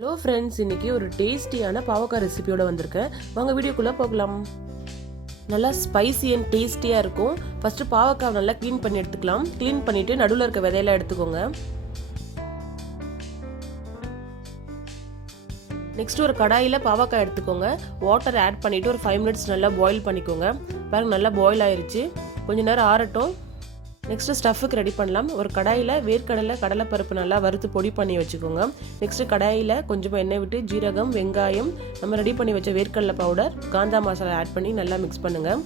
Hello friends, இன்னைக்கு ஒரு டேஸ்டியான பாவக்காய் ரெசிபியோட வந்திருக்கேன். வாங்க வீடியோக்குள்ளே போகலாம். நல்லா ஸ்பைசி அண்ட் டேஸ்டியாக இருக்கும். ஃபஸ்ட்டு பாவக்காய் நல்லா க்ளீன் பண்ணி எடுத்துக்கலாம். க்ளீன் பண்ணிவிட்டு நடுவில் இருக்க விதையெல்லாம் எடுத்துக்கோங்க. நெக்ஸ்ட் ஒரு கடாயில் பாவக்காய் எடுத்துக்கோங்க. வாட்டர் ஆட் பண்ணிவிட்டு ஒரு 5 மினிட்ஸ் நல்லா பாயில் பண்ணிக்கோங்க. பாருங்க, நல்லா பாயில் ஆயிடுச்சு. கொஞ்சம் நேரம் ஆறட்டும். நெக்ஸ்ட்டு ஸ்டஃபுக்கு ரெடி பண்ணலாம். ஒரு கடாயில் வேர்க்கடலை கடலைப்பருப்பு நல்லா வறுத்து பொடி பண்ணி வச்சுக்கோங்க. நெக்ஸ்ட்டு கடாயில் கொஞ்சமாக எண்ணெய் விட்டு ஜீரகம், வெங்காயம், நம்ம ரெடி பண்ணி வச்ச வேர்க்கடலை பவுடர், காந்தா மசாலா ஆட் பண்ணி நல்லா மிக்ஸ் பண்ணுங்கள்.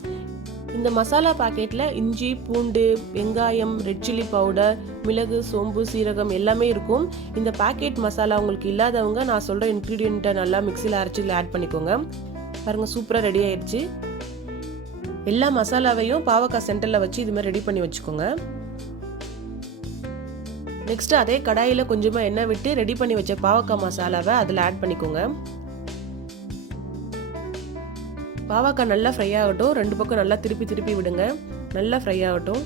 இந்த மசாலா பாக்கெட்டில் இஞ்சி, பூண்டு, வெங்காயம், ரெட் சில்லி பவுடர், மிளகு, சோம்பு, சீரகம் எல்லாமே இருக்கும். இந்த பாக்கெட் மசாலா உங்களுக்கு இல்லாதவங்க நான் சொல்கிற இன்க்ரீடியண்ட்டை நல்லா மிக்சியில் அரைச்சி ஆட் பண்ணிக்கோங்க. பாருங்கள், சூப்பராக ரெடி ஆயிடுச்சு. எல்லா மசாலாவையும் பாவக்காய் சென்டரில் வச்சு இது மாதிரி ரெடி பண்ணி வச்சுக்கோங்க. நெக்ஸ்ட் அதே கடாயில் கொஞ்சமாக எண்ணெய் விட்டு ரெடி பண்ணி வச்ச பாவக்காய் மசாலாவை அதில் ஆட் பண்ணிக்கோங்க. பாவக்காய் நல்லா ஃப்ரை ஆகட்டும். 2 பக்கம் நல்லா திருப்பி விடுங்க. நல்லா ஃப்ரை ஆகட்டும்.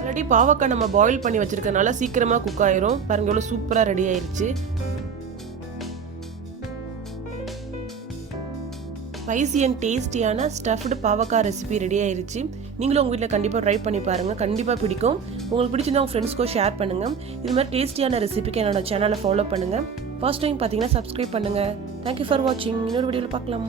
ஆல்ரெடி பாவக்காய் நம்ம பாயில் பண்ணி வச்சிருக்கனால சீக்கிரமாக குக் ஆயிரும். பாருங்க, எவ்வளோ சூப்பராக ரெடி ஆயிடுச்சு. ஸ்பைசி அண்ட் டேஸ்டியான ஸ்டஃப்டு பாவக்காய் ரெசிபி ரெடி ஆயிருச்சு. நீங்களும் உங்கள் வீட்டில் கண்டிப்பாக ட்ரை பண்ணி பாருங்கள். கண்டிப்பாக பிடிக்கும். உங்களுக்கு பிடிச்சிருந்தா உங்கள் ஃப்ரெண்ட்ஸ்க்கும் ஷேர் பண்ணுங்கள். இது மாதிரி டேஸ்டியான ரெசிபிக்கு என்னோட சேனலை ஃபாலோ பண்ணுங்கள். ஃபர்ஸ்ட் டைம் பார்த்தீங்கன்னா சப்ஸ்கிரைப் பண்ணுங்கள். தேங்க்யூ ஃபார் வாட்சிங். இன்னொரு வீடியோவில் பார்க்கலாம்.